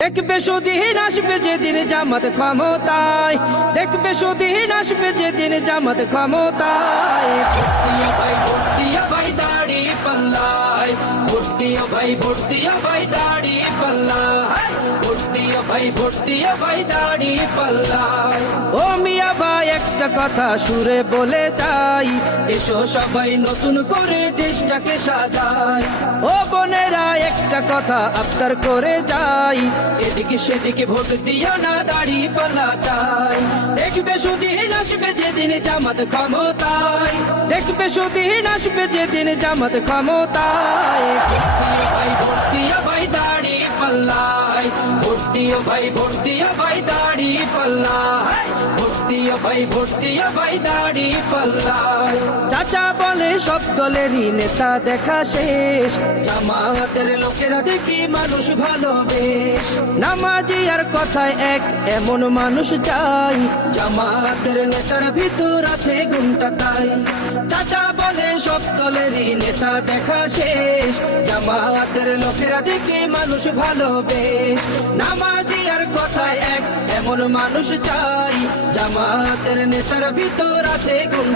দেখবে সুদিন আসবে যেদিন জামাত ক্ষমতায়, দেখবে সুদিন আসবে যেদিন জামাত ক্ষমতায়। ভোট দিও ভাই দাড়ি পাল্লায়, ভোট দিও ভাই দাড়ি পাল্লায়, ভোট দিও ভাই দাড়ি পাল্লায়। ও মিয়া ভাই একটা কথা সুরে বলে যাই, এসো সবাই নতুন করে দেশটাকে সাজাই। ও বোনেরা একটা কথা আবদার করে যাই, এদিকে সেদিকে ভোট দিও না, দাড়ি পাল্লা চাই। দেখবে সুদিন আসবে যেদিন জামাত ক্ষমতায়, দেখবে সুদিন আসবে যেদিন জামাত ক্ষমতায়। ভোট দিও ভাই দাড়ি পাল্লায়, ভোট দিও ভাই দাড়ি পাল্লায়, ভোট দিও ভাই দাড়ি পাল্লায়। চাচা বলে সব দলেরই নেতা দেখা শেষ, জামাতের লোকেরা দেখি মানুষ ভালো বেশ। নামাজি আর কথায় এক এমন মানুষ চাই, জামাতের নেতার ভিতর আছে গুণটা তাই। চাচা বলে সব দলেরই নেতা দেখা শেষ, জামাতের লোকেরা দেখি মানুষ ভালো বেশ। নামাজি আর কথায় এক এমন মানুষ চাই, জামাতের নেতার ভিতর আছে গুণ।